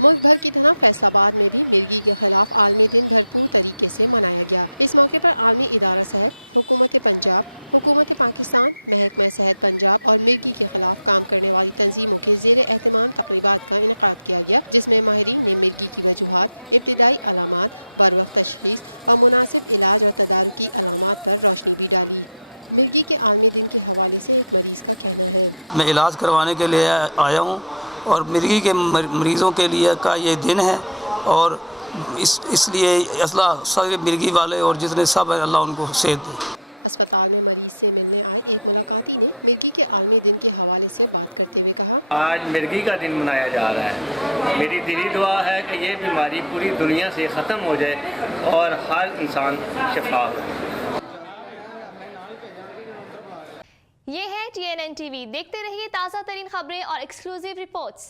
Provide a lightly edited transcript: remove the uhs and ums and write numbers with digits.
मुल्क भर की तरह फैसलाबाद में भी मिर्गी के खिलाफ आलमी दिन भरपूर तरीके से मनाया गया। इस मौके पर आलमी इदारा सेहत, हुकूमत पंजाब, हुकूमत पाकिस्तान, महकमा सेहत पंजाब और मिर्गी के खिलाफ काम करने वाली तंजीमों के ज़ेर एहतमाम तकरीबात का इनेकाद किया गया, जिसमें माहिरीन ने मिर्गी की वजूहात, इब्तिदाई अलामात, बरवक्त तशखीस और मुनासिब इलाज और तदारुकी अलामात पर रोशनी भी डाली। मिर्गी के आलमी दिन के हवाले से एक मरीज़ का कहना है, मैं इलाज करवाने के लिए आया हूँ और मिर्गी के मरीज़ों के लिए का ये दिन है और इसलिए अल्लाह सारे मिर्गी वाले और जितने सब हैं अल्लाह उनको सेहत दे। अस्पताल में मरीज से मिलने आए एक मुलाकाती ने मिर्गी के आलमी दिन के हवाले से बात करते हुए कहा, आज मिर्गी का दिन मनाया जा रहा है। मेरी दिली दुआ है कि ये बीमारी पूरी दुनिया से ख़त्म हो जाए और हर इंसान शिफा हो। ये है TNN TV। देखते रहिए ताज़ा तरीन खबरें और एक्सक्लूसिव रिपोर्ट्स।